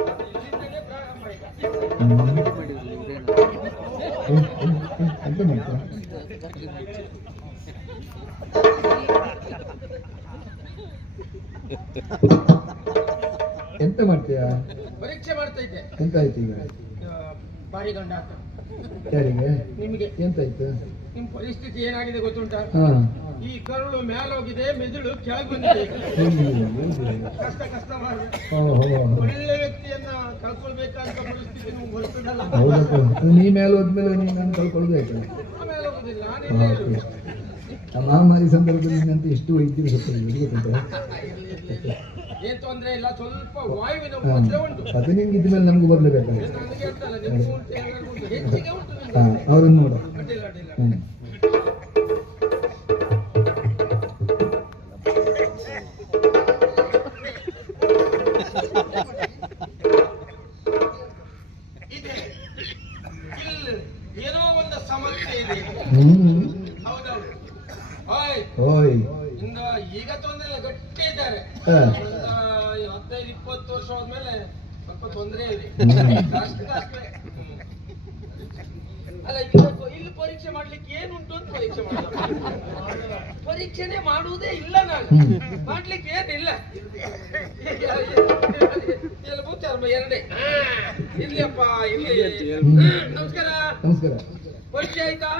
ಇಲ್ಲಿಂದಲೇ ಪ್ರಾರಂಭ ಈಗ. ಎಂತ ಮಾಡ್ತೀಯ? ಎಂತ ಮಾಡ್ತೀಯ? ಪರೀಕ್ಷೆ ಮಾಡ್ತಾ ಇದ್ದೆ. ಎಂತ ಆಯ್ತು ಈಗ? ಬಾಯಿಗಂಡ ಯಾರಿಗೆ? ನಿಮಗೆ. ಎಂತಾಯ್ತು? ನಿಮ್ ಪರಿಸ್ಥಿತಿ ಏನಾಗಿದೆ ಗೊತ್ತುಂಟಾ? ಹಾ, ಈ ಕರುಳು ಮೇಲೋಗಿದೆ, ಮೆದುಳು ಕೆಳಗೆ ಬಂದಿದೆ. ಕಷ್ಟ ಕಷ್ಟ ಮಾಡಿ ಒಳ್ಳೆ ವ್ಯಕ್ತಿಯನ್ನ ಕಳ್ಕೊಳ್ಬೇಕಂತ ಪರಿಸ್ಥಿತಿ ನಿಮ್ಗೆ ಬರ್ತದಲ್ಲ. ಹೌದಪ್ಪ, ನೀ ಮೇಲೆ ಹೋದ್ಮೇಲೆ ನಾನು ಕಳ್ಕೊಳ್ಳೋದಾಯ್ತು. ಆಮೇಲೆ ಹೋಗುದಿಲ್ಲ, ನಾನಿಲ್ಲೇ ಇರುದು. ಆ ಮಹಾಮಾರಿ ಸಂದರ್ಭದಲ್ಲಿ ನಿನ್ನಂತ ಎಷ್ಟು ವೈದ್ಯರು ಗೊತ್ತುಂಟು. ಏನ್ ತೊಂದ್ರೆ ಇಲ್ಲ, ಸ್ವಲ್ಪ ವಾಯುವಿನ ಉಪದ್ರ ಉಂಟು. ಅದು ನಿಂಗೆ ಇದ್ಮೇಲೆ ನಮ್ಗೂ ಬರ್ಲೇಬೇಕಾಗುತ್ತೆ. ನನಗೆ ಅಂತಲ್ಲ, ನಿಮ್ಗೂ ಉಂಟು, ಎಲ್ಲರಿಗೂ ಉಂಟು. ಹೆಚ್ಚಿಗೆ ಉಂಟು ನಿಮ್ಗೆ. ಹಾ, ಅವ್ರನ್ನ ನೋಡು. ಅಡ್ಡಿಲ್ಲ ಅಡ್ಡಿಲ್ಲ. ಇದೆ ಇಲ್ಲಿ ಏನೋ ಒಂದು ಸಮಸ್ಯೆ ಇದೆ. ಹೌದೌದು. ಓಯ್ ಓಯ್, ಇಂದ ಈಗ ತೊಂದ್ರೆ ಇಲ್ಲ, ಗಟ್ಟಿ ಇದ್ದಾರೆ. ಹಾ. ಒಂದು 15-20 ವರ್ಷ ಹೋದ್ಮೇಲೆ ಸ್ವಲ್ಪ ತೊಂದರೆ ಇದೆ. ಅಷ್ಟೇ. ಅಲ್ಲ, ಇಲ್ಲಿ ಪರೀಕ್ಷೆ ಮಾಡ್ಲಿಕ್ಕೆ ಏನುಂಟು ಅಂತ ಪರೀಕ್ಷೆ ಪರೀಕ್ಷೆನೆ ಮಾಡುವುದೇ ಇಲ್ಲ. ನಾನು ಮಾಡ್ಲಿಕ್ಕೆ ಏನಿಲ್ಲ. ಚರ್ಮ ಎರಡೇ ಇಲ್ಲಿಯಪ್ಪ ಇಲ್ಲಿ. ನಮಸ್ಕಾರ. ನಮಸ್ಕಾರ. ಪರಿಚಯ ಆಯ್ತಾ?